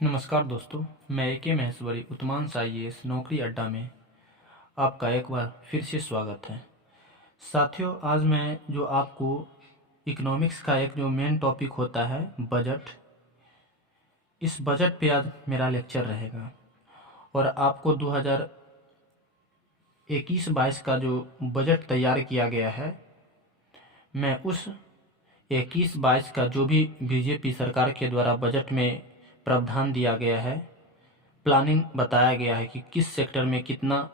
नमस्कार दोस्तों, मैं ए.के. महेश्वरी उत्तमांश IAS नौकरी अड्डा में आपका एक बार फिर से स्वागत है। साथियों, आज मैं जो आपको इकोनॉमिक्स का एक जो मेन टॉपिक होता है बजट, इस बजट पे आज मेरा लेक्चर रहेगा और आपको 2021-22 का जो बजट तैयार किया गया है, मैं उस 21-22 का जो भी बीजेपी सरकार के द्वारा बजट में प्रावधान दिया गया है, प्लानिंग बताया गया है कि किस सेक्टर में कितना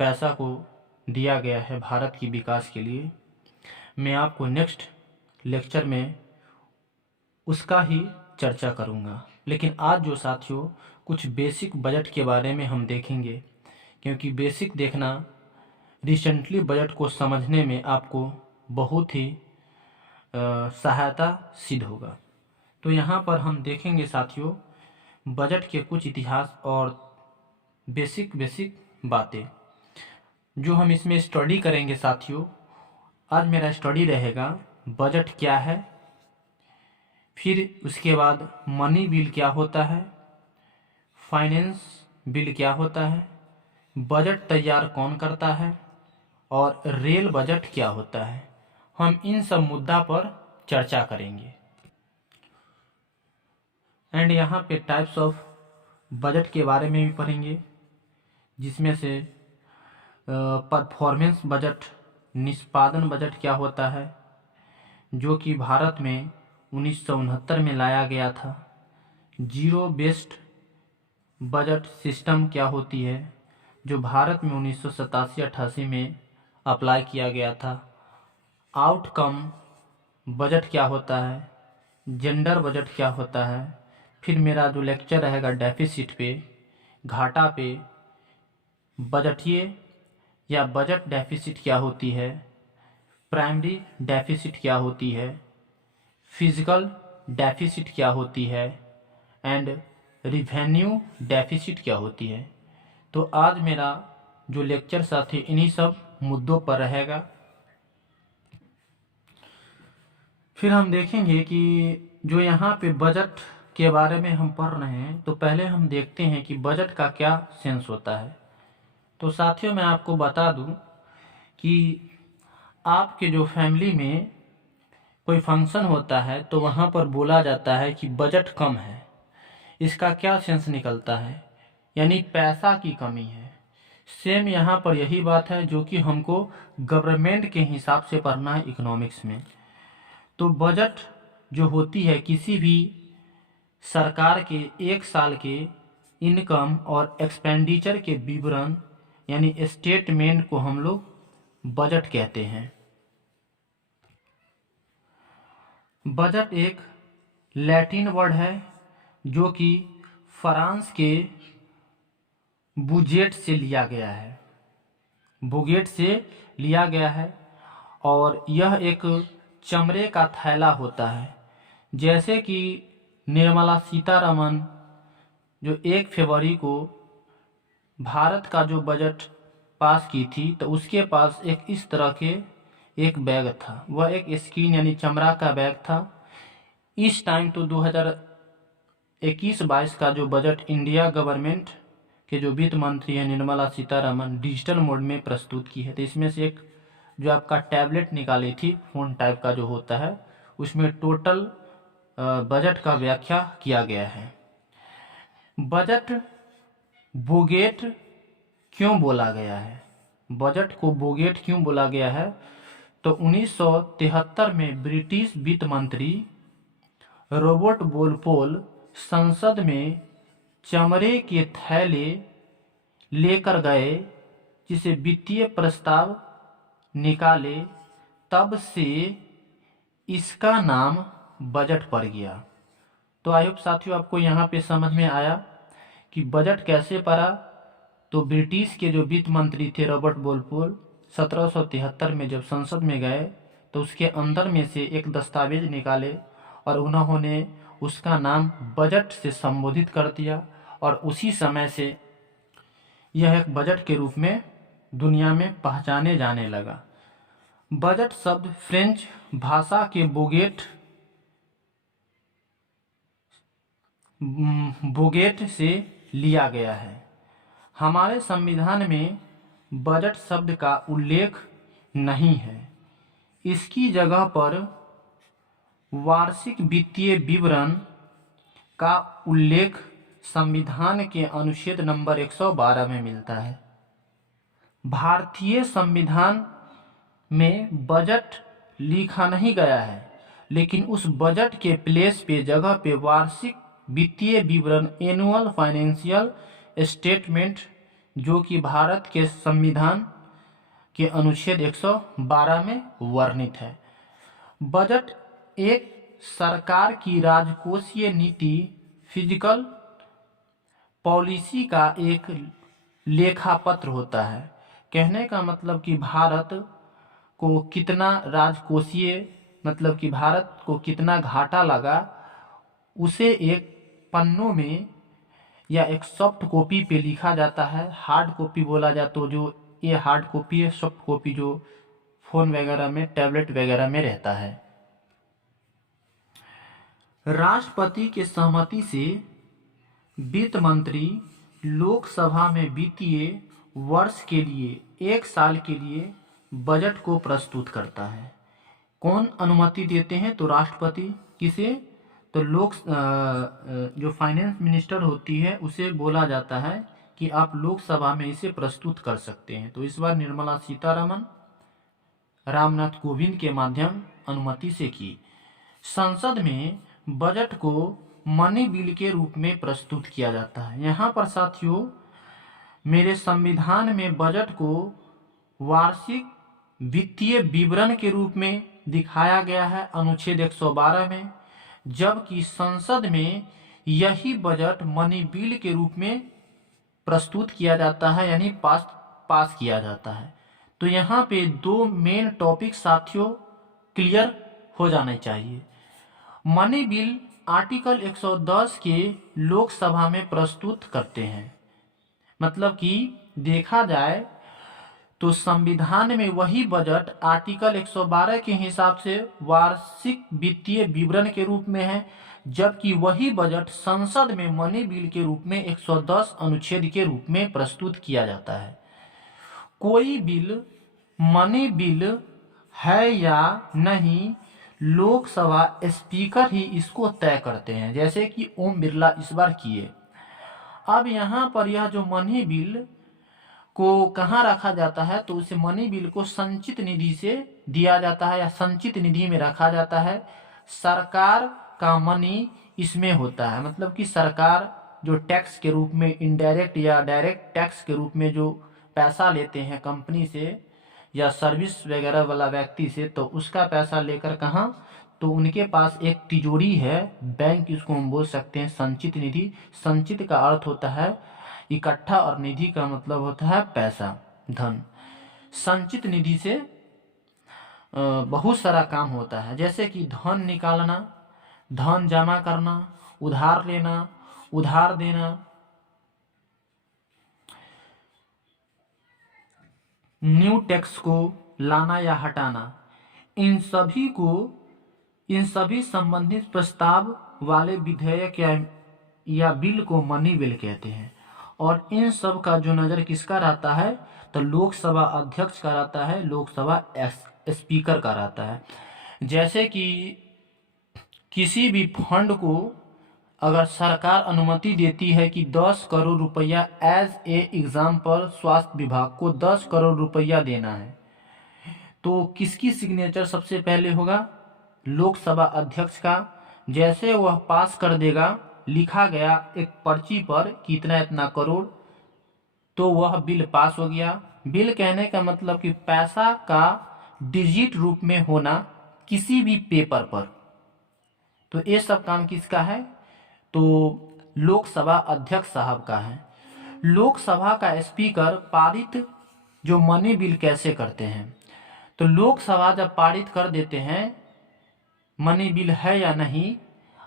पैसा को दिया गया है भारत की विकास के लिए, मैं आपको नेक्स्ट लेक्चर में उसका ही चर्चा करूंगा। लेकिन आज जो साथियों कुछ बेसिक बजट के बारे में हम देखेंगे, क्योंकि बेसिक देखना रिसेंटली बजट को समझने में आपको बहुत ही सहायता सिद्ध होगा। तो यहाँ पर हम देखेंगे साथियों बजट के कुछ इतिहास और बेसिक बातें जो हम इसमें स्टडी करेंगे। साथियों, आज मेरा स्टडी रहेगा बजट क्या है, फिर उसके बाद मनी बिल क्या होता है, फाइनेंस बिल क्या होता है, बजट तैयार कौन करता है और रेल बजट क्या होता है। हम इन सब मुद्दा पर चर्चा करेंगे। एंड यहाँ पे टाइप्स ऑफ बजट के बारे में भी पढ़ेंगे, जिसमें से परफॉर्मेंस बजट, निष्पादन बजट क्या होता है, जो कि भारत में 1969 में लाया गया था। जीरो बेस्ड बजट सिस्टम क्या होती है, जो भारत में 1987-88 में अप्लाई किया गया था। आउटकम बजट क्या होता है, जेंडर बजट क्या होता है। फिर मेरा जो लेक्चर रहेगा डेफिसिट पे, घाटा पे, बजटीय या बजट डेफिसिट क्या होती है, प्राइमरी डेफिसिट क्या होती है, फिजिकल डेफिसिट क्या होती है एंड रिवेन्यू डेफिसिट क्या होती है। तो आज मेरा जो लेक्चर साथी इन्हीं सब मुद्दों पर रहेगा। फिर हम देखेंगे कि जो यहाँ पे बजट के बारे में हम पढ़ रहे हैं, तो पहले हम देखते हैं कि बजट का क्या सेंस होता है। तो साथियों, मैं आपको बता दूं कि आपके जो फैमिली में कोई फंक्शन होता है तो वहाँ पर बोला जाता है कि बजट कम है। इसका क्या सेंस निकलता है, यानी पैसा की कमी है। सेम यहाँ पर यही बात है जो कि हमको गवर्नमेंट के हिसाब से पढ़ना है इकोनॉमिक्स में। तो बजट जो होती है किसी भी सरकार के एक साल के इनकम और एक्सपेंडिचर के विवरण यानी स्टेटमेंट को हम लोग बजट कहते हैं। बजट एक लैटिन वर्ड है जो कि फ्रांस के बुजेट से लिया गया है, बुगेट से लिया गया है और यह एक चमड़े का थैला होता है। जैसे कि निर्मला सीतारमन जो 1 फरवरी को भारत का जो बजट पास की थी, तो उसके पास एक इस तरह के एक बैग था। वह एक स्किन यानी चमड़ा का बैग था। इस टाइम तो 2021-22 का जो बजट इंडिया गवर्नमेंट के जो वित्त मंत्री है निर्मला सीतारमन डिजिटल मोड में प्रस्तुत की है। तो इसमें से एक जो आपका टैबलेट निकाली थी, फोन टाइप का जो होता है, उसमें टोटल बजट का व्याख्या किया गया है। बजट बुगेट क्यों बोला गया है, बजट को बुगेट क्यों बोला गया है, तो 1973 में ब्रिटिश वित्त मंत्री रॉबर्ट वोलपोल संसद में चमड़े के थैले लेकर गए, जिसे वित्तीय प्रस्ताव निकाले, तब से इसका नाम बजट पड़ गया। तो आई होप साथियों आपको यहाँ पे समझ में आया कि बजट कैसे पड़ा। तो ब्रिटिश के जो वित्त मंत्री थे रॉबर्ट वोलपोल 1773 में जब संसद में गए, तो उसके अंदर में से एक दस्तावेज निकाले और उन्होंने उसका नाम बजट से संबोधित कर दिया और उसी समय से यह एक बजट के रूप में दुनिया में पहचाने जाने लगा। बजट शब्द फ्रेंच भाषा के बुगेट बोगेट से लिया गया है। हमारे संविधान में बजट शब्द का उल्लेख नहीं है। इसकी जगह पर वार्षिक वित्तीय विवरण का उल्लेख संविधान के अनुच्छेद नंबर 112 में मिलता है। भारतीय संविधान में बजट लिखा नहीं गया है, लेकिन उस बजट के प्लेस पे जगह पे वार्षिक वित्तीय विवरण एनुअल फाइनेंशियल स्टेटमेंट, जो कि भारत के संविधान के अनुच्छेद 112 में वर्णित है। बजट एक सरकार की राजकोषीय नीति, फिजिकल पॉलिसी का एक लेखापत्र होता है। कहने का मतलब कि भारत को कितना राजकोषीय, मतलब कि भारत को कितना घाटा लगा, उसे एक पन्नों में या एक सॉफ्ट कॉपी पे लिखा जाता है। हार्ड कॉपी बोला जाए तो जो ये हार्ड कॉपी है, सॉफ्ट कॉपी जो फोन वगैरह में, टैबलेट वगैरह में रहता है। राष्ट्रपति के सहमति से वित्त मंत्री लोकसभा में वित्तीय वर्ष के लिए 1 साल के लिए बजट को प्रस्तुत करता है। कौन अनुमति देते हैं? तो राष्ट्रपति। किसे? तो जो फाइनेंस मिनिस्टर होती है उसे बोला जाता है कि आप लोकसभा में इसे प्रस्तुत कर सकते हैं। तो इस बार निर्मला सीतारमण रामनाथ कोविंद के माध्यम अनुमति से की। संसद में बजट को मनी बिल के रूप में प्रस्तुत किया जाता है। यहाँ पर साथियों, मेरे संविधान में बजट को वार्षिक वित्तीय विवरण के रूप में दिखाया गया है अनुच्छेद 112 में, जबकि संसद में यही बजट मनी बिल के रूप में प्रस्तुत किया जाता है, यानी पास किया जाता है। तो यहाँ पे 2 मेन टॉपिक साथियों क्लियर हो जाने चाहिए। मनी बिल आर्टिकल 110 के लोकसभा में प्रस्तुत करते हैं। मतलब कि देखा जाए तो संविधान में वही बजट आर्टिकल 112 के हिसाब से वार्षिक वित्तीय विवरण के रूप में है, जबकि वही बजट संसद में मनी बिल के रूप में 110 अनुच्छेद के रूप में प्रस्तुत किया जाता है। कोई बिल मनी बिल है या नहीं, लोकसभा स्पीकर ही इसको तय करते हैं, जैसे कि ओम बिरला इस बार किए। अब यहाँ पर यह जो मनी बिल को कहाँ रखा जाता है, तो उसे मनी बिल को संचित निधि से दिया जाता है या संचित निधि में रखा जाता है। सरकार का मनी इसमें होता है, मतलब कि सरकार जो टैक्स के रूप में, इनडायरेक्ट या डायरेक्ट टैक्स के रूप में जो पैसा लेते हैं कंपनी से या सर्विस वगैरह वाला व्यक्ति से, तो उसका पैसा लेकर कहाँ, तो उनके पास एक तिजोरी है, बैंक इसको हम बोल सकते हैं संचित निधि। संचित का अर्थ होता है इकट्ठा और निधि का मतलब होता है पैसा, धन। संचित निधि से बहुत सारा काम होता है, जैसे कि धन निकालना, धन जमा करना, उधार लेना, उधार देना, न्यू टैक्स को लाना या हटाना, इन सभी संबंधित प्रस्ताव वाले विधेयक या बिल को मनी बिल कहते हैं। और इन सब का जो नज़र किसका रहता है, तो लोकसभा अध्यक्ष का रहता है, लोकसभा स्पीकर का रहता है। जैसे कि किसी भी फंड को अगर सरकार अनुमति देती है कि 10 करोड़ रुपया एज ए एग्जाम्पल स्वास्थ्य विभाग को 10 करोड़ रुपया देना है, तो किसकी सिग्नेचर सबसे पहले होगा? लोकसभा अध्यक्ष का। जैसे वह पास कर देगा, लिखा गया एक पर्ची पर कि इतना इतना करोड़, तो वह बिल पास हो गया। बिल कहने का मतलब कि पैसा का डिजिट रूप में होना किसी भी पेपर पर। तो ये सब काम किसका है? तो लोकसभा अध्यक्ष साहब का है। लोकसभा का स्पीकर पारित जो मनी बिल कैसे करते हैं, तो लोकसभा जब पारित कर देते हैं मनी बिल है या नहीं,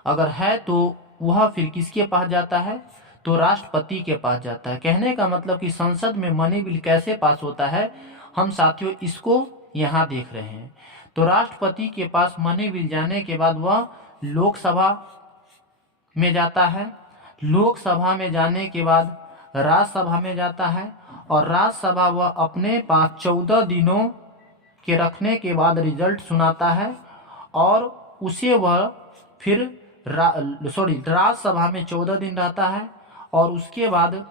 अगर है तो वह फिर किसके पास जाता है, तो राष्ट्रपति के पास जाता है। कहने का मतलब कि संसद में मनी बिल कैसे पास होता है, हम साथियों इसको यहाँ देख रहे हैं। तो राष्ट्रपति के पास मनी बिल जाने के बाद वह लोकसभा में जाता है, लोकसभा में जाने के बाद राज्यसभा में जाता है और राज्यसभा वह अपने पास 14 दिनों के रखने के बाद रिजल्ट सुनाता है और उसे वह फिर राज्यसभा में 14 दिन रहता है और उसके बाद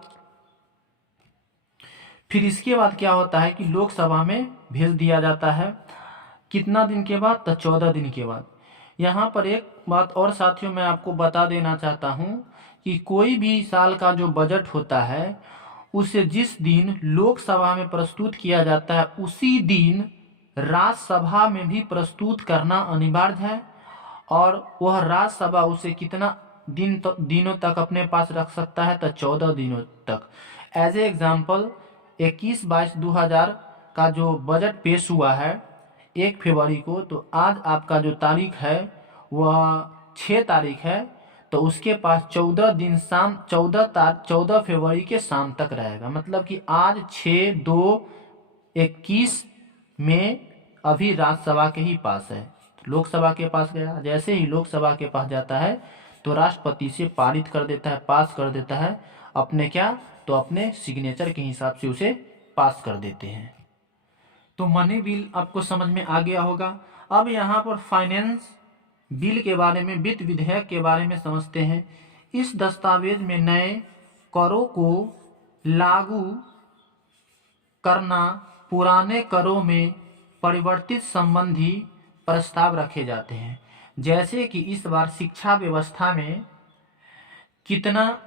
फिर इसके बाद क्या होता है कि लोकसभा में भेज दिया जाता है। कितना दिन के बाद? तो 14 दिन के बाद। यहाँ पर एक बात और साथियों मैं आपको बता देना चाहता हूँ कि कोई भी साल का जो बजट होता है उसे जिस दिन लोकसभा में प्रस्तुत किया जाता है उसी दिन राज्यसभा में भी प्रस्तुत करना अनिवार्य है और वह राज्यसभा उसे कितना दिनों तक अपने पास रख सकता है? तो 14 दिनों तक। एज ए एग्जाम्पल 21-22-2000 का जो बजट पेश हुआ है 1 फरवरी को, तो आज आपका जो तारीख है वह 6 तारीख है, तो उसके पास 14 दिन शाम 14 फरवरी के शाम तक रहेगा। मतलब कि आज 6/2/21 में अभी राज्यसभा के ही पास है, लोकसभा के पास गया। जैसे ही लोकसभा के पास जाता है तो राष्ट्रपति से पारित कर देता है, पास कर देता है। अपने क्या? तो अपने सिग्नेचर के हिसाब से उसे पास कर देते हैं। तो मनी बिल आपको समझ में आ गया होगा। अब यहाँ पर फाइनेंस बिल के बारे में, वित्त विधेयक के बारे में समझते हैं। इस दस्तावेज में नए करों को लागू करना, पुराने करों में परिवर्तित संबंधी प्रस्ताव रखे जाते हैं। जैसे कि इस बार शिक्षा व्यवस्था में कितना,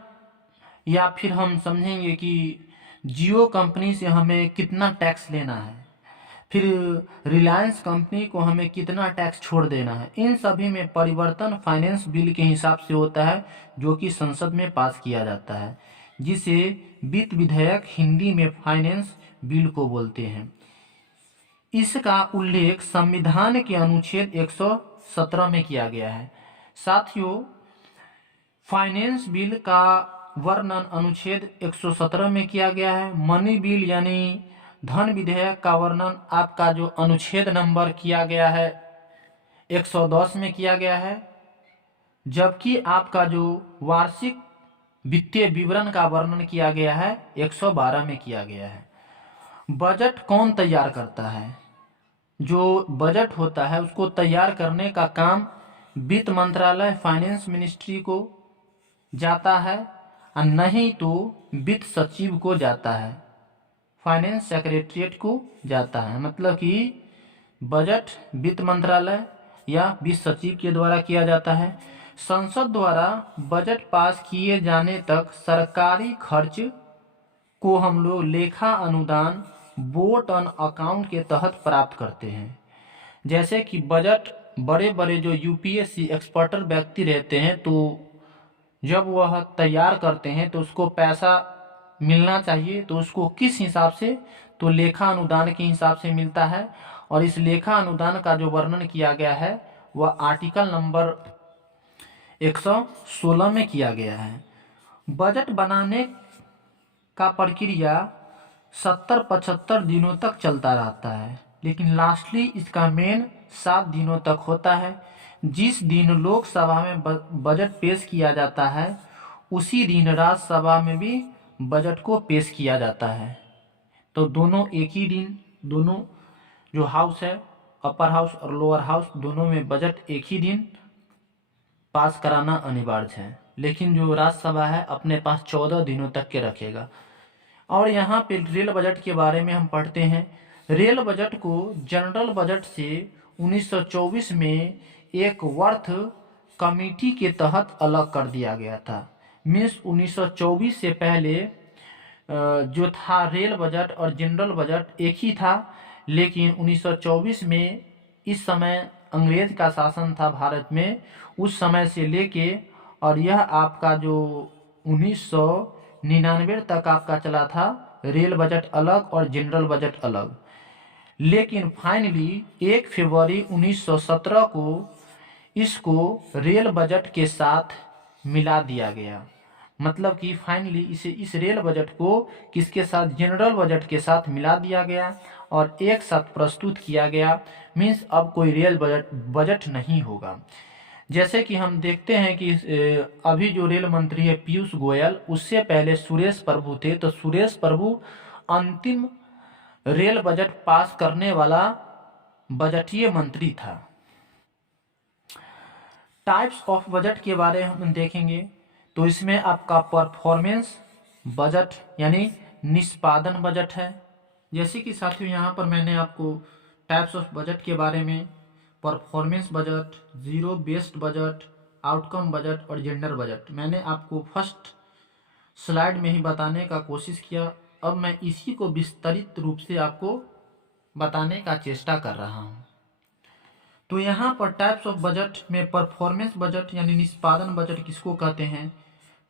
या फिर हम समझेंगे कि जियो कंपनी से हमें कितना टैक्स लेना है, फिर रिलायंस कंपनी को हमें कितना टैक्स छोड़ देना है। इन सभी में परिवर्तन फाइनेंस बिल के हिसाब से होता है जो कि संसद में पास किया जाता है, जिसे वित्त विधेयक हिंदी में फाइनेंस बिल को बोलते हैं। इसका उल्लेख संविधान के अनुच्छेद 117 में किया गया है। साथियों, फाइनेंस बिल का वर्णन अनुच्छेद 117 में किया गया है। मनी बिल यानी धन विधेयक का वर्णन आपका जो अनुच्छेद नंबर किया गया है 110 में किया गया है, जबकि आपका जो वार्षिक वित्तीय विवरण का वर्णन किया गया है 112 में किया गया है। बजट कौन तैयार करता है? जो बजट होता है उसको तैयार करने का काम वित्त मंत्रालय, फाइनेंस मिनिस्ट्री को जाता है और नहीं तो वित्त सचिव को जाता है, फाइनेंस सेक्रेटरीट को जाता है। मतलब कि बजट वित्त मंत्रालय या वित्त सचिव के द्वारा किया जाता है। संसद द्वारा बजट पास किए जाने तक सरकारी खर्च को हम लोग लेखा अनुदान बोर्ड ऑन अकाउंट के तहत प्राप्त करते हैं। जैसे कि बजट बड़े बड़े जो यूपीएससी एक्सपर्टर व्यक्ति रहते हैं, तो जब वह तैयार करते हैं तो उसको पैसा मिलना चाहिए, तो उसको किस हिसाब से? तो लेखा अनुदान के हिसाब से मिलता है। और इस लेखा अनुदान का जो वर्णन किया गया है वह आर्टिकल नंबर 116 में किया गया है। बजट बनाने का प्रक्रिया 70-75 दिनों तक चलता रहता है, लेकिन लास्टली इसका मेन 7 दिनों तक होता है। जिस दिन लोकसभा में बजट पेश किया जाता है उसी दिन राज्यसभा में भी बजट को पेश किया जाता है। तो दोनों एक ही दिन, दोनों जो हाउस है, अपर हाउस और लोअर हाउस, दोनों में बजट एक ही दिन पास कराना अनिवार्य है। लेकिन जो राज्यसभा है अपने पास 14 दिनों तक के रखेगा। और यहाँ पे रेल बजट के बारे में हम पढ़ते हैं। रेल बजट को जनरल बजट से 1924 में एक वर्थ कमेटी के तहत अलग कर दिया गया था। मीन्स 1924 से पहले जो था रेल बजट और जनरल बजट एक ही था, लेकिन 1924 में, इस समय अंग्रेज का शासन था भारत में, उस समय से लेके और यह आपका जो 1999 तक आपका चला था रेल बजट अलग और जनरल बजट अलग। लेकिन फाइनली 1 फरवरी 1917 को इसको रेल बजट के साथ मिला दिया गया। मतलब कि फाइनली इस रेल बजट को किसके साथ? जनरल बजट के साथ मिला दिया गया और एक साथ प्रस्तुत किया गया। मीन्स अब कोई रेल बजट नहीं होगा। जैसे कि हम देखते हैं कि अभी जो रेल मंत्री है पीयूष गोयल, उससे पहले सुरेश प्रभु थे। तो सुरेश प्रभु अंतिम रेल बजट पास करने वाला बजटीय मंत्री था। टाइप्स ऑफ बजट के बारे में हम देखेंगे तो इसमें आपका परफॉर्मेंस बजट यानी निष्पादन बजट है। जैसे कि साथियों यहाँ पर मैंने आपको टाइप्स ऑफ बजट के बारे में performance budget, zero based budget, outcome budget और जेंडर बजट मैंने आपको फर्स्ट स्लाइड में ही बताने का कोशिश किया। अब मैं इसी को विस्तारित रूप से आपको बताने का चेष्टा कर रहा हूँ। तो यहाँ पर टाइप्स ऑफ बजट में परफॉर्मेंस बजट यानी निष्पादन बजट किसको कहते हैं?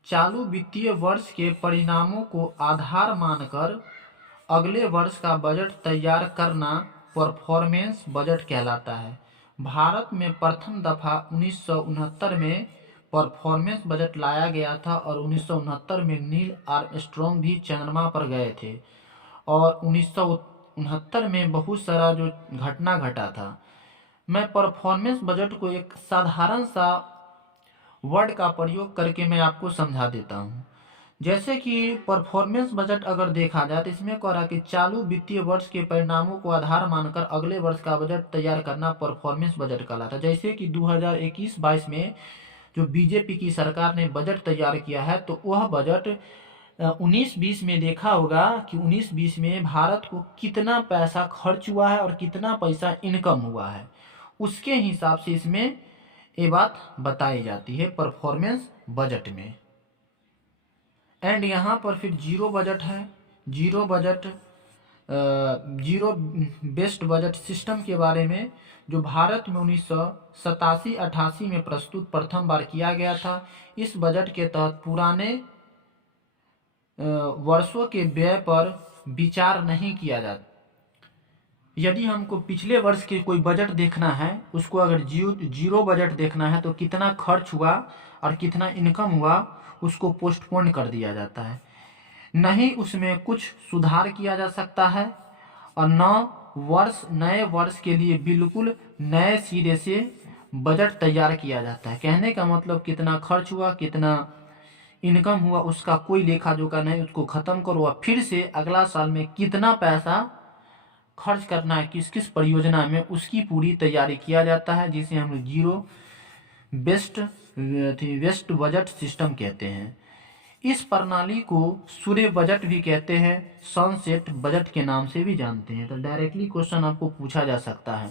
चालू वित्तीय वर्ष के परिणामों को आधार मानकर अगले वर्ष का बजट तैयार करना परफॉर्मेंस बजट कहलाता है। भारत में प्रथम दफा 1969 में परफॉर्मेंस बजट लाया गया था और 1969 में नील आर्मस्ट्रॉन्ग भी चंद्रमा पर गए थे और 1969 में बहुत सारा जो घटना घटा था। मैं परफॉर्मेंस बजट को एक साधारण सा वर्ड का प्रयोग करके मैं आपको समझा देता हूँ। जैसे कि परफॉर्मेंस बजट अगर देखा जाए तो इसमें कह रहा कि चालू वित्तीय वर्ष के परिणामों को आधार मानकर अगले वर्ष का बजट तैयार करना परफॉर्मेंस बजट कहलाता है। जैसे कि 2021-22 में जो बीजेपी की सरकार ने बजट तैयार किया है तो वह बजट 19-20 में देखा होगा कि 19-20 में भारत को कितना पैसा खर्च हुआ है और कितना पैसा इनकम हुआ है, उसके हिसाब से इसमें ये बात बताई जाती है परफॉर्मेंस बजट में। एंड यहाँ पर फिर जीरो बजट है। Zero budget zero based budget system के बारे में जो भारत में 1987-88 में प्रस्तुत प्रथम बार किया गया था। इस बजट के तहत पुराने वर्षों के व्यय पर विचार नहीं किया जाता। यदि हमको पिछले वर्ष के कोई बजट देखना है, उसको अगर जीरो बजट देखना है तो कितना खर्च हुआ और कितना इनकम हुआ उसको पोस्टपोन कर दिया जाता है। नहीं उसमें कुछ सुधार किया जा सकता है और नए वर्ष के लिए बिल्कुल नए सिरे से बजट तैयार किया जाता है। कहने का मतलब कितना खर्च हुआ, कितना इनकम हुआ, उसका कोई लेखा जोखा नहीं, उसको ख़त्म करो और फिर से अगला साल में कितना पैसा खर्च करना है किस किस परियोजना में, उसकी पूरी तैयारी किया जाता है, जिसे हम लोग जीरो बेस्ड बजट सिस्टम कहते हैं। इस प्रणाली को सूर्य बजट भी कहते हैं, सनसेट बजट के नाम से भी जानते हैं। तो डायरेक्टली क्वेश्चन आपको पूछा जा सकता है।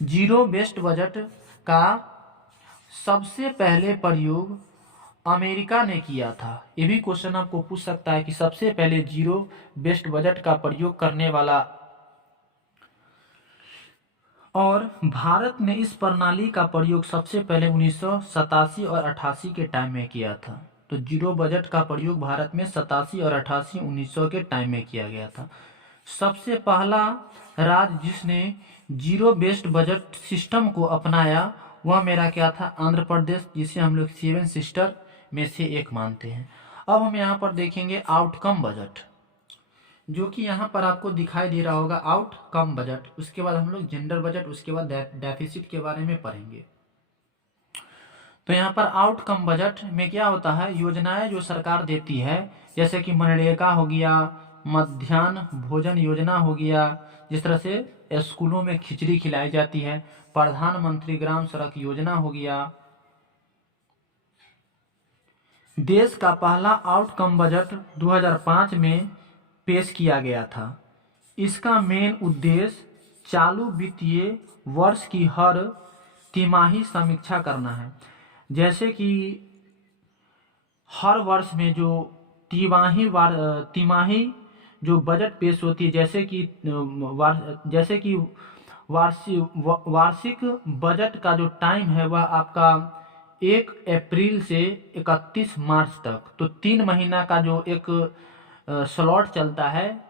जीरो बेस्ड बजट का सबसे पहले प्रयोग अमेरिका ने किया था। ये भी क्वेश्चन आपको पूछ सकता है कि सबसे पहले जीरो बेस्ड बजट का प्रयोग करने वाला, और भारत ने इस प्रणाली का प्रयोग सबसे पहले 1987 और 88 के टाइम में किया था। तो जीरो बजट का प्रयोग भारत में 87 और 88 1900 के टाइम में किया गया था। सबसे पहला राज्य जिसने जीरो बेस्ड बजट सिस्टम को अपनाया वह मेरा क्या था? आंध्र प्रदेश, जिसे हम लोग 7 सिस्टर में से एक मानते हैं। अब हम यहाँ पर देखेंगे आउटकम बजट, जो कि यहाँ पर आपको दिखाई दे रहा होगा आउटकम बजट। उसके बाद हम लोग जेंडर बजट, उसके बाद डेफिसिट के बारे में पढ़ेंगे। तो यहाँ पर आउटकम बजट में क्या होता है? योजनाएं जो सरकार देती है, जैसे कि मनरेगा हो गया, मध्याह्न भोजन योजना हो गया, जिस तरह से स्कूलों में खिचड़ी खिलाई जाती है, प्रधानमंत्री ग्राम सड़क योजना हो गया। देश का पहला आउटकम बजट 2005 में पेश किया गया था। इसका मेन उद्देश्य चालू वित्तीय वर्ष की हर तिमाही समीक्षा करना है। जैसे कि हर वर्ष में जो तिमाही जो बजट पेश होती है, जैसे कि वार्षिक बजट का जो टाइम है वह आपका 1 अप्रैल से 31 मार्च तक, तो 3 महीना का जो एक स्लॉट चलता है।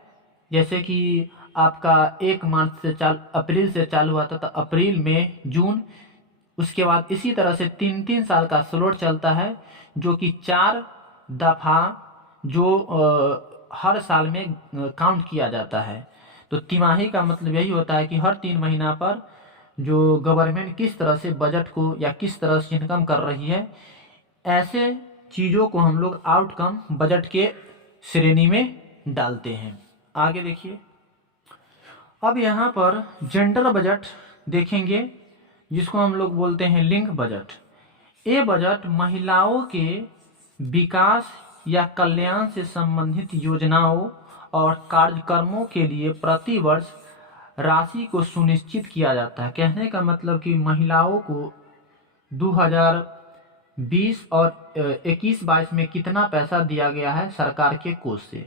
जैसे कि आपका 1 मार्च से अप्रैल से चालू हुआ था तो अप्रैल, मई, जून, उसके बाद इसी तरह से 3-3 साल का स्लॉट चलता है, जो कि 4 दफा जो हर साल में काउंट किया जाता है। तो तिमाही का मतलब यही होता है कि हर 3 महीना पर जो गवर्नमेंट किस तरह से बजट को या किस तरह से इनकम कर रही है, ऐसे चीज़ों को हम लोग आउटकम बजट के श्रेणी में डालते हैं। आगे देखिए, अब यहाँ पर जेंडर बजट देखेंगे, जिसको हम लोग बोलते हैं लिंग बजट। ये बजट महिलाओं के विकास या कल्याण से संबंधित योजनाओं और कार्यक्रमों के लिए प्रति वर्ष राशि को सुनिश्चित किया जाता है। कहने का मतलब कि महिलाओं को 2020 और 21-22 में कितना पैसा दिया गया है सरकार के कोष से,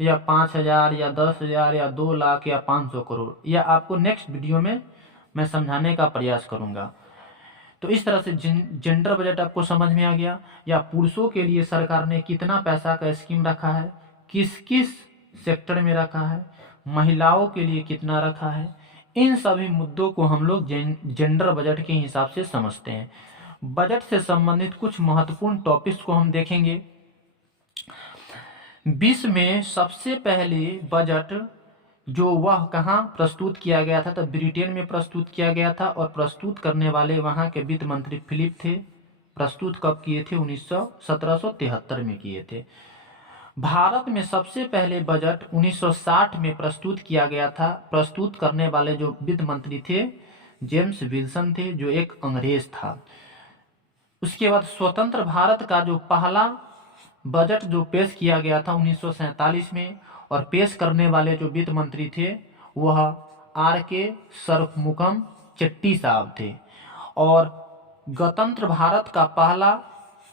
तो या 5,000 या 10,000 या 2 लाख या 500 करोड़, या आपको नेक्स्ट वीडियो में मैं समझाने का प्रयास करूंगा। तो इस तरह से जेंडर बजट आपको समझ में आ गया। या पुरुषों के लिए सरकार ने कितना पैसा का स्कीम रखा है, किस किस सेक्टर में रखा है, महिलाओं के लिए कितना रखा है, इन सभी मुद्दों को हम लोग जेंडर बजट के हिसाब से समझते हैं। बजट से संबंधित कुछ महत्वपूर्ण टॉपिक्स को हम देखेंगे। विश्व में सबसे पहले बजट जो वह कहाँ प्रस्तुत किया गया था, तो ब्रिटेन में प्रस्तुत किया गया था, और प्रस्तुत करने वाले वहाँ के वित्त मंत्री फिलिप थे। प्रस्तुत कब किए थे? 1773 में किए थे। भारत में सबसे पहले बजट 1960 में प्रस्तुत किया गया था। प्रस्तुत करने वाले जो वित्त मंत्री थे जेम्स विल्सन थे, जो एक अंग्रेज था। उसके बाद स्वतंत्र भारत का जो पहला बजट जो पेश किया गया था 1947 में, और पेश करने वाले जो वित्त मंत्री थे वह R.K. सरमुखम चेट्टी साहब थे। और गणतंत्र भारत का पहला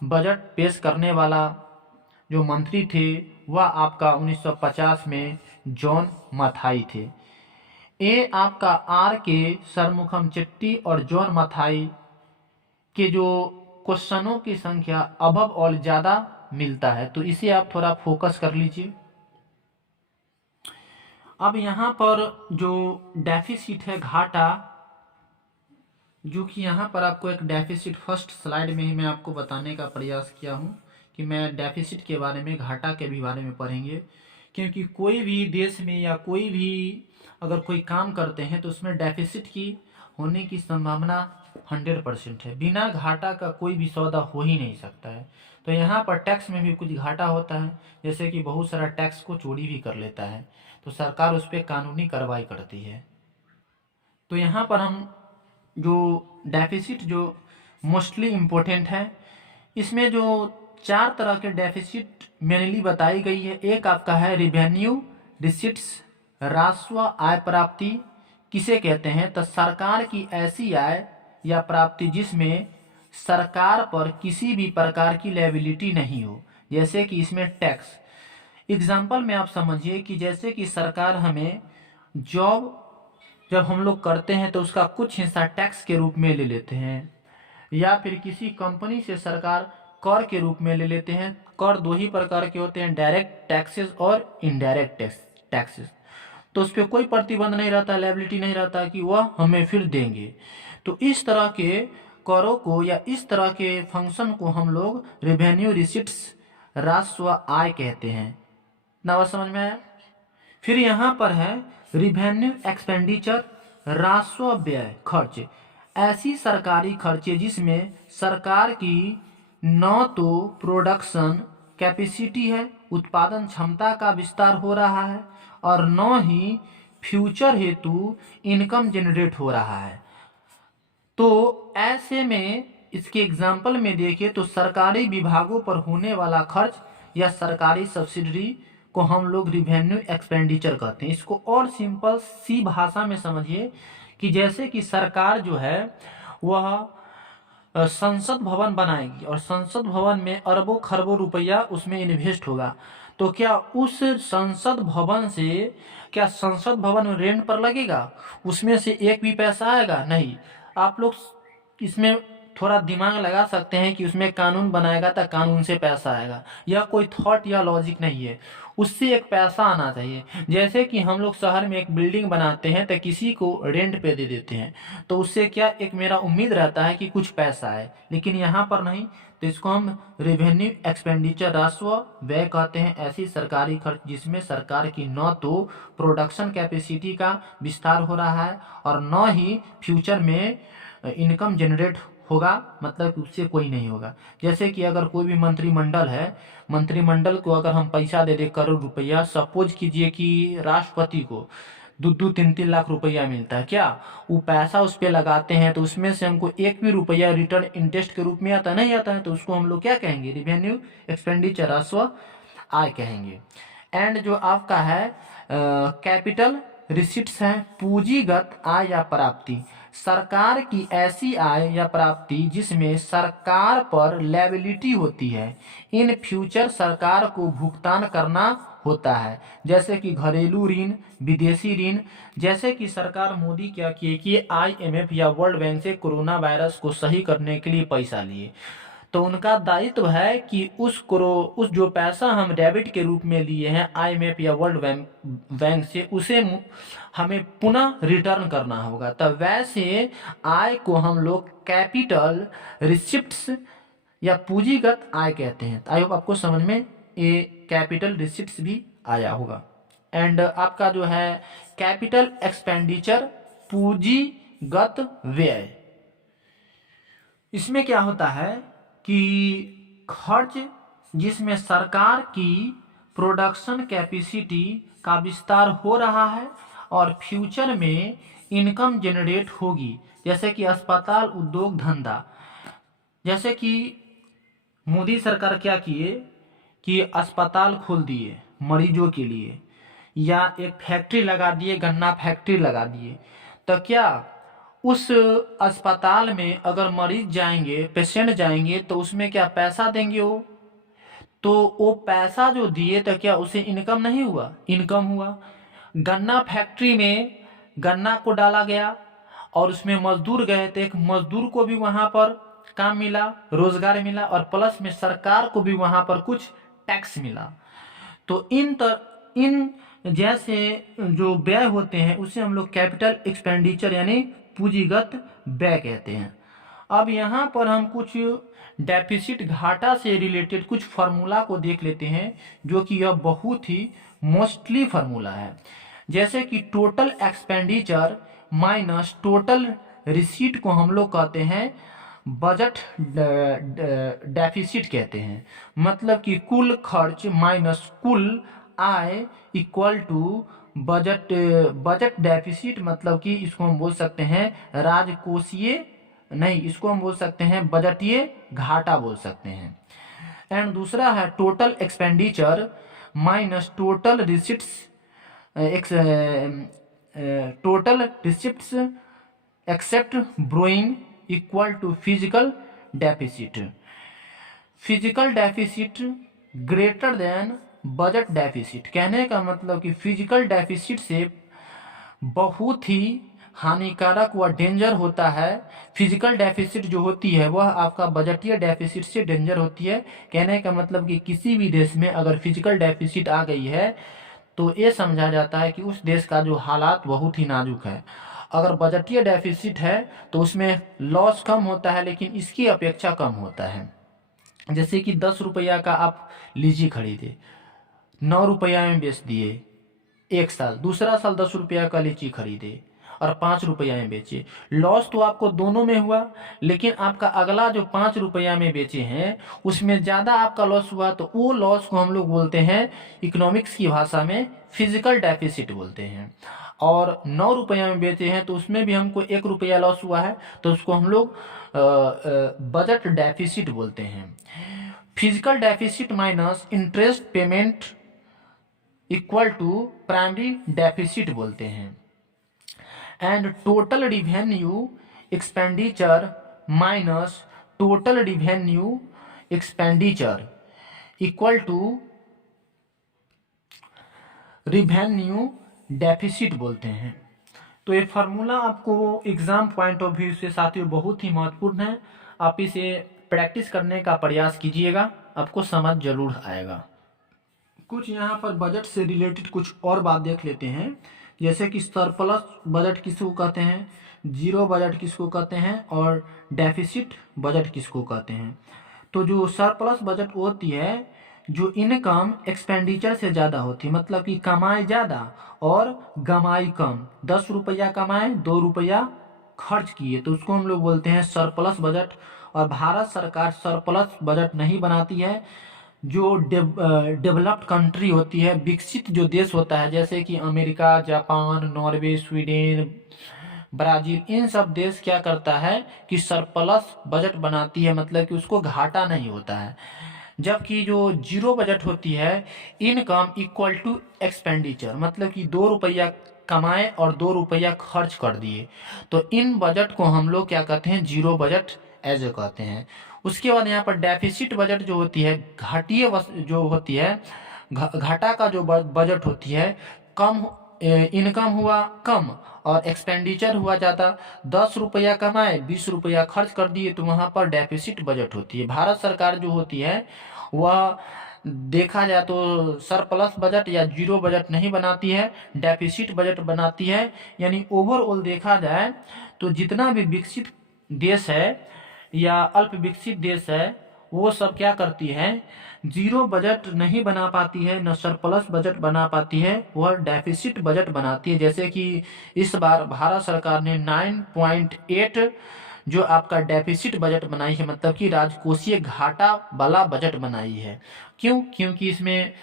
बजट पेश करने वाला जो मंत्री थे वह आपका 1950 में जॉन मथाई थे। ये आपका R.K. सरमुखम चेट्टी और जॉन मथाई के जो क्वेश्चनों की संख्या अबव और ज़्यादा मिलता है, तो इसे आप थोड़ा फोकस कर लीजिए। अब यहाँ पर जो डेफिसिट है, घाटा, जो कि यहाँ पर आपको एक डेफिसिट फर्स्ट स्लाइड में ही मैं आपको बताने का प्रयास किया हूँ कि मैं डेफिसिट के बारे में, घाटा के भी बारे में पढ़ेंगे। क्योंकि कोई भी देश में या कोई भी अगर कोई काम करते हैं तो उसमें डेफिसिट की होने की संभावना 100% है। बिना घाटा का कोई भी सौदा हो ही नहीं सकता है। तो यहाँ पर टैक्स में भी कुछ घाटा होता है, जैसे कि बहुत सारा टैक्स को चोरी भी कर लेता है, तो सरकार उस पर कानूनी कार्रवाई करती है। तो यहाँ पर हम जो डेफिसिट जो मोस्टली इम्पोर्टेंट है, इसमें जो 4 तरह के डेफिसिट मेनली बताई गई है। एक आपका है रिवेन्यू रिसिट्स, राजस्व आय प्राप्ति किसे कहते हैं, तो सरकार की ऐसी आय या प्राप्ति जिसमें सरकार पर किसी भी प्रकार की लायबिलिटी नहीं हो, जैसे कि इसमें टैक्स। एग्जाम्पल में आप समझिए कि जैसे कि सरकार हमें जॉब जब हम लोग करते हैं तो उसका कुछ हिस्सा टैक्स के रूप में ले लेते हैं, या फिर किसी कंपनी से सरकार कर के रूप में ले लेते हैं। कर 2 ही प्रकार के होते हैं, डायरेक्ट टैक्सेस और इनडायरेक्ट टैक्सेस। तो उस पर कोई प्रतिबंध नहीं रहता, लायबिलिटी नहीं रहता कि वह हमें फिर देंगे। तो इस तरह के करों को या इस तरह के फंक्शन को हम लोग रेवेन्यू रिसिट्स, राजस्व आय कहते हैं। ना बात समझ में आया? फिर यहाँ पर है रिवेन्यू एक्सपेंडिचर, राजस्व व्यय खर्च। ऐसी सरकारी खर्चे जिसमें सरकार की न तो प्रोडक्शन कैपेसिटी है, उत्पादन क्षमता का विस्तार हो रहा है, और न ही फ्यूचर हेतु इनकम जनरेट हो रहा है। तो ऐसे में इसके एग्जाम्पल में देखिए तो सरकारी विभागों पर होने वाला खर्च या सरकारी सब्सिडी को हम लोग रिवेन्यू एक्सपेंडिचर कहते हैं। इसको और सिंपल सी भाषा में समझिए कि जैसे कि सरकार जो है वह संसद भवन बनाएगी, और संसद भवन में अरबों खरबों रुपया उसमें इन्वेस्ट होगा, तो क्या उस संसद भवन से क्या संसद भवन रेंट पर लगेगा? उसमें से एक भी पैसा आएगा? नहीं। आप लोग इसमें थोड़ा दिमाग लगा सकते हैं कि उसमें कानून बनाएगा तो कानून से पैसा आएगा, यह कोई थॉट या लॉजिक नहीं है, उससे एक पैसा आना चाहिए। जैसे कि हम लोग शहर में एक बिल्डिंग बनाते हैं तो किसी को रेंट पे दे देते हैं, तो उससे क्या एक मेरा उम्मीद रहता है कि कुछ पैसा आए, लेकिन यहाँ पर नहीं। तो इसको हम रेवेन्यू एक्सपेंडिचर, राजस्व व्यय कहते हैं। ऐसी सरकारी खर्च जिसमें सरकार की न तो प्रोडक्शन कैपेसिटी का विस्तार हो रहा है और न ही फ्यूचर में इनकम जनरेट होगा, मतलब कि उससे कोई नहीं होगा। जैसे कि अगर कोई भी मंत्रिमंडल है, मंत्रिमंडल को अगर हम पैसा दे दे करोड़ रुपया, सपोज कीजिए कि राष्ट्रपति को 2-3 लाख रुपया मिलता है, क्या वो पैसा उस पर लगाते हैं तो उसमें से हमको एक भी रुपया रिटर्न इंटरेस्ट के रूप में आता नहीं आता है, तो उसको हम लोग क्या कहेंगे, रिवेन्यू एक्सपेंडिचर, राजस्व आय कहेंगे। एंड जो आपका है कैपिटल रिसिट्स है, पूंजीगत आय या प्राप्ति, सरकार की ऐसी आय या प्राप्ति जिसमें सरकार पर लायबिलिटी होती है, इन फ्यूचर सरकार को भुगतान करना होता है। जैसे कि घरेलू ऋण, विदेशी ऋण। जैसे कि सरकार मोदी क्या किए कि IMF या वर्ल्ड बैंक से कोरोना वायरस को सही करने के लिए पैसा लिए, तो उनका दायित्व है कि उस जो पैसा हम डेबिट के रूप में लिए हैं IMF या वर्ल्ड बैंक से, उसे हमें पुनः रिटर्न करना होगा। तब वैसे आय को हम लोग कैपिटल रिसिप्ट्स या पूंजीगत आय कहते हैं। आई होप आपको समझ में ये कैपिटल रिसिप्ट्स भी आया होगा। एंड आपका जो है कैपिटल एक्सपेंडिचर, पूंजीगत व्यय, इसमें क्या होता है कि खर्च जिसमें सरकार की प्रोडक्शन कैपेसिटी का विस्तार हो रहा है और फ्यूचर में इनकम जनरेट होगी। जैसे कि अस्पताल, उद्योग धंधा। जैसे कि मोदी सरकार क्या किए कि अस्पताल खोल दिए मरीजों के लिए, या एक फैक्ट्री लगा दिए, गन्ना फैक्ट्री लगा दिए। तो क्या उस अस्पताल में अगर मरीज जाएंगे, पेशेंट जाएंगे, तो उसमें क्या पैसा देंगे वो, तो वो पैसा जो दिए तो क्या उसे इनकम नहीं हुआ, इनकम हुआ। गन्ना फैक्ट्री में गन्ना को डाला गया और उसमें मजदूर गए, तो एक मजदूर को भी वहां पर काम मिला, रोजगार मिला, और प्लस में सरकार को भी वहां पर कुछ टैक्स मिला। तो इन जैसे जो व्यय होते हैं उसे हम लोग कैपिटल एक्सपेंडिचर यानी पूंजीगत व्यय कहते हैं। अब यहाँ पर हम कुछ डेफिसिट, घाटा से रिलेटेड कुछ फार्मूला को देख लेते हैं, जो कि यह बहुत ही मोस्टली फार्मूला है। जैसे कि total expenditure minus total receipt को हम लोग कहते हैं बजट डेफिसिट कहते हैं। मतलब कि कुल खर्च माइनस कुल आय इक्वल टू बजट डेफिसिट, मतलब कि इसको हम बोल सकते हैं राजकोषीय नहीं, इसको हम बोल सकते हैं बजटीय घाटा बोल सकते हैं। एंड दूसरा है total expenditure minus total receipts, total receipts except borrowing equal to physical deficit. Physical deficit greater than budget deficit. कहने का मतलब कि फिजिकल डेफिसिट से बहुत ही हानिकारक व डेंजर होता है। फिजिकल डेफिसिट जो होती है वह आपका बजटीय डेफिसिट से डेंजर होती है। कहने का मतलब कि किसी भी देश में अगर फिजिकल डेफिसिट आ गई है तो ये समझा जाता है कि उस देश का जो हालात बहुत ही नाजुक है। अगर बजटीय डेफिसिट है तो उसमें लॉस कम होता है, लेकिन इसकी अपेक्षा कम होता है। जैसे कि 10 रुपया का आप लीची खरीदे, 9 रुपया में बेच दिए एक साल, दूसरा साल 10 रुपया का लीची खरीदे और 5 रुपया में बेचे। लॉस तो आपको दोनों में हुआ, लेकिन आपका अगला जो 5 रुपया में बेचे हैं उसमें ज़्यादा आपका लॉस हुआ, तो वो लॉस को हम लोग बोलते हैं इकोनॉमिक्स की भाषा में फिजिकल डेफिसिट बोलते हैं। और 9 रुपया में बेचे हैं तो उसमें भी हमको 1 रुपया लॉस हुआ है, तो उसको हम लोग बजट डेफिसिट बोलते हैं। Physical deficit minus interest payment equal to primary deficit बोलते हैं। And total revenue expenditure minus total revenue expenditure equal to revenue deficit बोलते हैं। तो ये फार्मूला आपको एग्जाम पॉइंट ऑफ व्यू से साथियों बहुत ही महत्वपूर्ण है। आप इसे प्रैक्टिस करने का प्रयास कीजिएगा, आपको समझ जरूर आएगा। कुछ यहाँ पर बजट से रिलेटेड कुछ और बात देख लेते हैं, जैसे कि सरप्लस बजट किसको कहते हैं, जीरो बजट किसको कहते हैं और डेफिसिट बजट किसको कहते हैं। तो जो सरप्लस बजट होती है जो इनकम एक्सपेंडिचर से ज़्यादा होती है, मतलब कि कमाई ज़्यादा और गमाई कम, 10 रुपया कमाए 2 रुपया खर्च किए, तो उसको हम लोग बोलते हैं सरप्लस बजट। और भारत सरकार सरप्लस बजट नहीं बनाती है। जो डेवलप्ड कंट्री होती है, विकसित जो देश होता है, जैसे कि America, Japan, Norway, Sweden, Brazil, इन सब देश क्या करता है कि सरप्लस बजट बनाती है, मतलब कि उसको घाटा नहीं होता है। जबकि जो जीरो बजट होती है, इनकम इक्वल टू एक्सपेंडिचर, मतलब कि 2 रुपया कमाए और 2 रुपया खर्च कर दिए, तो इन बजट को हम लोग क्या कहते हैं, जीरो बजट एज कहते हैं। उसके बाद यहाँ पर डेफिसिट बजट जो होती है, घाटीय जो होती है, घाटा का जो बजट होती है, कम इनकम हुआ कम और एक्सपेंडिचर हुआ ज़्यादा, 10 रुपया कमाए 20 रुपया खर्च कर दिए, तो वहाँ पर डेफिसिट बजट होती है। भारत सरकार जो होती है वह देखा जाए तो सरप्लस बजट या जीरो बजट नहीं बनाती है, डेफिसिट बजट बनाती है। यानी ओवरऑल देखा जाए तो जितना भी विकसित देश है या अल्प विकसित देश है, वो सब क्या करती है, जीरो बजट नहीं बना पाती है, न सरप्लस बजट बना पाती है, वह डेफिसिट बजट बनाती है। जैसे कि इस बार भारत सरकार ने 9.8 जो आपका डेफिसिट बजट बनाई है, मतलब कि राजकोषीय घाटा वाला बजट बनाई है। क्यों? क्योंकि इसमें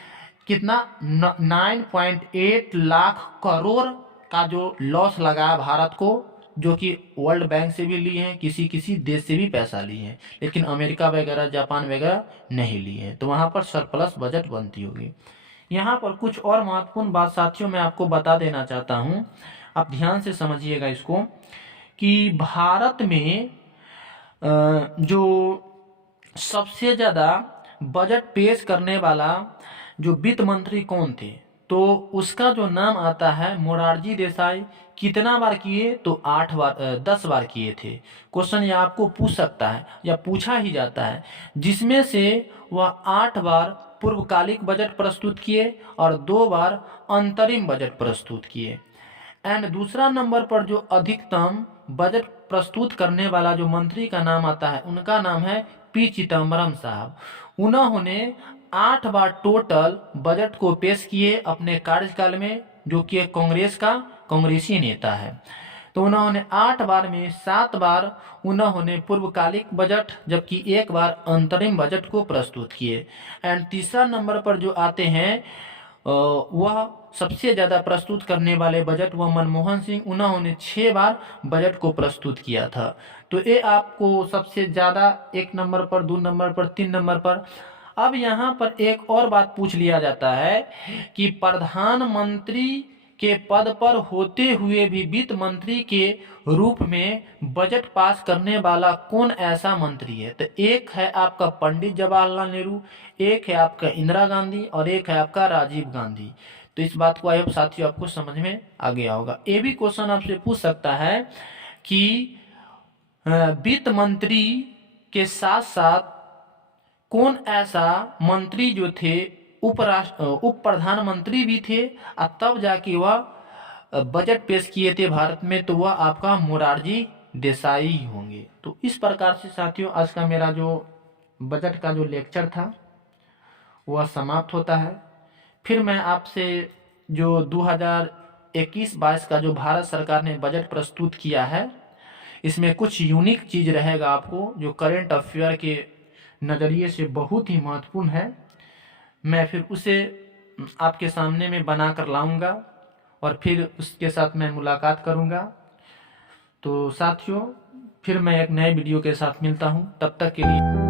कितना 9.8 लाख करोड़ का जो लॉस लगा भारत को, जो कि वर्ल्ड बैंक से भी लिए हैं, किसी किसी देश से भी पैसा लिए हैं, लेकिन अमेरिका वगैरह जापान वगैरह नहीं लिए हैं, तो वहाँ पर सरप्लस बजट बनती होगी। यहाँ पर कुछ और महत्वपूर्ण बात साथियों मैं आपको बता देना चाहता हूँ, आप ध्यान से समझिएगा इसको, कि भारत में जो सबसे ज़्यादा बजट पेश करने वाला जो वित्त मंत्री कौन थे, तो उसका जो नाम आता है मोरारजी देसाई। कितना बार किए, तो 8 बार 10 बार किए थे। क्वेश्चन यह आपको पूछ सकता है या पूछा ही जाता है, जिसमें से वह 8 बार पूर्वकालिक बजट प्रस्तुत किए और 2 बार अंतरिम बजट प्रस्तुत किए। एंड दूसरा नंबर पर जो अधिकतम बजट प्रस्तुत करने वाला जो मंत्री का नाम आता है, उनका नाम है पी चिदम्बरम साहब। उन्होंने 8 बार टोटल बजट को पेश किए अपने कार्यकाल में, जो कि एक कांग्रेसी नेता है। तो उन्होंने 8 बार में 7 बार उन्होंने पूर्वकालिक बजट, जबकि 1 बार अंतरिम बजट को प्रस्तुत किए। एंड तीसरा नंबर पर जो आते हैं वह सबसे ज़्यादा प्रस्तुत करने वाले बजट वह मनमोहन सिंह, उन्होंने 6 बार बजट को प्रस्तुत किया था। तो ये आपको सबसे ज़्यादा 1 नंबर पर, 2 नंबर पर, 3 नंबर पर। अब यहाँ पर एक और बात पूछ लिया जाता है कि प्रधानमंत्री के पद पर होते हुए भी वित्त मंत्री के रूप में बजट पास करने वाला कौन ऐसा मंत्री है। तो एक है आपका पंडित जवाहरलाल नेहरू, एक है आपका इंदिरा गांधी और एक है आपका राजीव गांधी। तो इस बात को आई होप साथियों आपको समझ में आ गया होगा। ये भी क्वेश्चन आपसे पूछ सकता है कि वित्त मंत्री के साथ साथ कौन ऐसा मंत्री जो थे उप प्रधानमंत्री भी थे और तब जाके वह बजट पेश किए थे भारत में, तो वह आपका मोरारजी देसाई ही होंगे। तो इस प्रकार से साथियों आज का मेरा जो बजट का जो लेक्चर था वह समाप्त होता है। फिर मैं आपसे जो 2021-22 का जो भारत सरकार ने बजट प्रस्तुत किया है, इसमें कुछ यूनिक चीज़ रहेगा आपको, जो करेंट अफेयर के नज़रिए से बहुत ही महत्वपूर्ण है। मैं फिर उसे आपके सामने में बना कर लाऊंगा और फिर उसके साथ मैं मुलाकात करूंगा। तो साथियों फिर मैं एक नए वीडियो के साथ मिलता हूं, तब तक के लिए